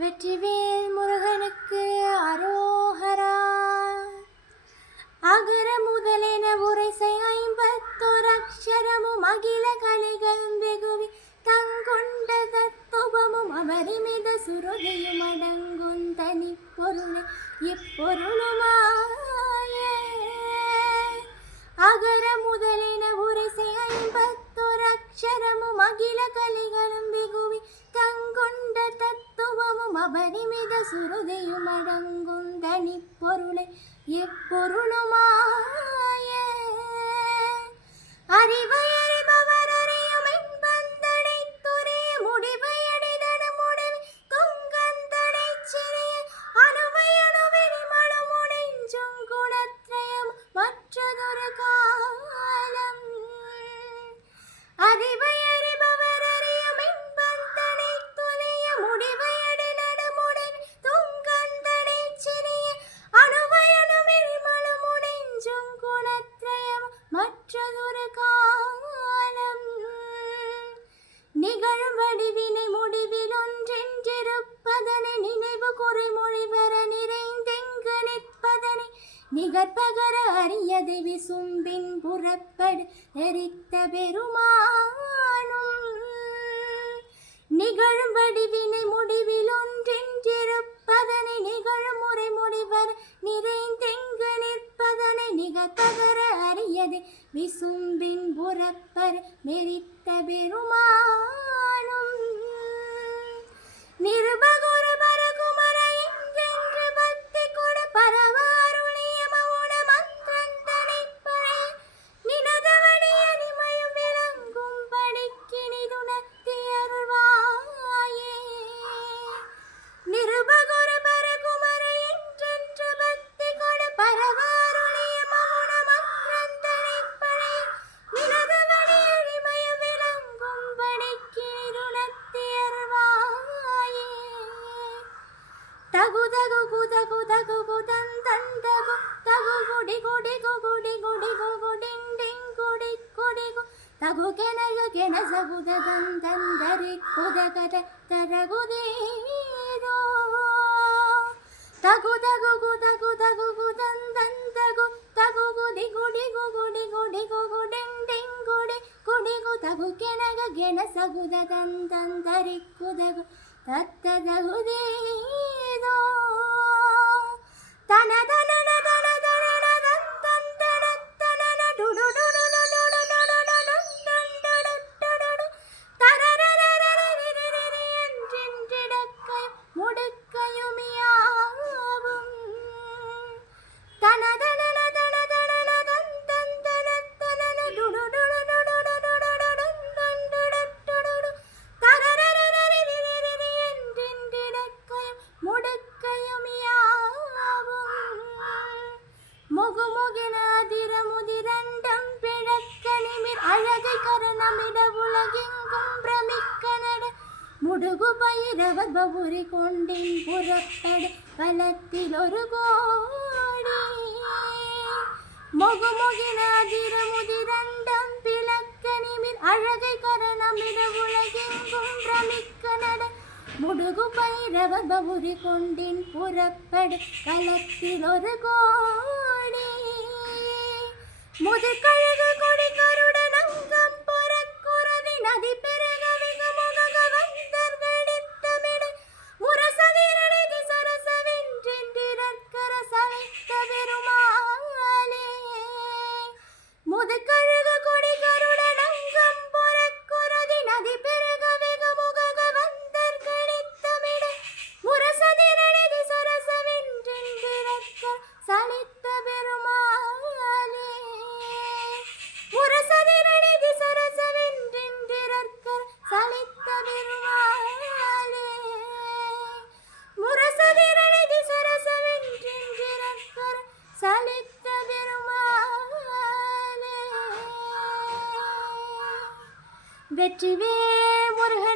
வெற்றிவேல் முருகனுக்கு அரோஹரா. அகர முதலென உரைசை 51 அக்ஷரமும் அகில கலைகளும் வெகுவி தங்கொண்ட தத்துவமும் அபரிமித சுருதியும் அடங்கும் தனி பொருளை இப்பொருளுமாய. அகர முதலென உரைசை 51 அக்ஷரமும் அகில கலைகளும் வெகுவி தங்கொண்ட தத்துவமும் அபரிமித சுருதியும் அடங்கும் தனி பொருளை எப்பொருளுமாய. அறிவை அறிபவர் அறியும் என்பந்தனை துறைய முடிவை அடைதன முடிவு துங்கந்தனை சிறிய அணுவை அணுவெறி மழுமுடிஞ்சும் குணத்ரயம் மற்றதொரு காலம். அறிவை அறிபவர் அறியும் என்பந்தனை துறைய முடிவை அடைதன முடிவு துங்கந்தனை சிறிய அணுவை அணுவெறி மழுமுடிஞ்சும் குணத்ரயம் மற்றதொரு காலம். நிகழும் வடிவினை முடிவில் ஒன்றென்றிருப்பதனை நினைவு குறைமொழி வர நிறைந்தெங்கு நிற்பதனை நிகற்பகர அறியதை விசும்பின் புறப்படு எரித்த பெருமானும். நிகழும் வடிவினை முடிவில் ஒன்றென்றிருப்பதனை நிகழும் முறை முடிவர் நிறைந்தெங்கு நிற்பதனை நிகழ்பகர அறியதை விசும்பின் புறப்பர் மெரித்த பெருமானும். நிருபகுரு பரகுமர எங்கென்று பக்தி கொட பரவாருளிய மவுன மந்திரந்தனை பழைய நினதவடி அடிமையும் விளங்கும் படிக்கினிதுணர்த்தி அருள்வாயே. நிருபகுரு பரகுமர என்றென்ற பக்தி கொட பரவாருளிய மவுன மந்திரந்தனை பழைய நினதவடி அடிமையும் விளங்கும் படிக்கினிதுணர்த்தி அருள்வாயே. தகு தகு குதகு தகு குதன் தந்தகு தகு குடி குடி குடி குடி குடிங் டிங் குடி குடி கு தகு கெனக கென சகுத தந்தரி குதகட தரகுதேதோ. தகு தகு குதகு தகு குதன் தந்தகு தகு குடி குடி குடி குடி குடிங் டிங் குடி குடி கு தகு கெனக கென சகுத தந்தரி குதகு தத்ததகுதேதோ. தன தன தன தன தன் தன தன டுடு டுடு டுடு டுடு டுடு தரரரரரரரரரர என்றென்றடக்கை முடுக்கையுமியாவும். தன தன தன தன தன் தன் தன தன டுடு டுடு டுடு டுடு டுடு தரரரரரரரர என்றென்றடக்கை முடுக்கையுமியாவும். முகுமுகின அதிர முதிரண்டம் பிழக்க நிமிர் அழகை கரணமிட உலகெங்கும் பிரமிக்க நட முடுகு பயிரவர் பவுரி கொண்டின் புறப்படு பலத்தில் ஒரு கோடி. முகுமுகின அதிர முதிரண்டம் பிழக்க நிமிர் அழகை கரணமிட உலகெங்கும் பிரமிக்க நட முடுகு பைரவர் பவுரி கொண்டின் புறப்படு களத்தில் ஒரு கோடி. முதுகழகு கொடி கருடன் அங்கம் பொறக்குறதி நதி பெருக விகமுக வந்தர்களித்தமிட முரசதிரடி சரசவென்றென்றிரற்கர சவைத்த பெருமாளே. முதுகழகு கொடி கருடன் அங்கம் பொறக்குறதி நதி பெருக விகமுக வந்தர்களித்தமிட முரசதிரடி சரசவென்றென்றிரற்கர சலித்த பெருமாளே. முரசதிரடி சரசவென்றென்றிரற்கர சலித்த பெருமாளே. முரசதிரடி சரசவென்றென்றிரற்கர சலித்த பெருமாளே. வெற்றிவேல் முருகன்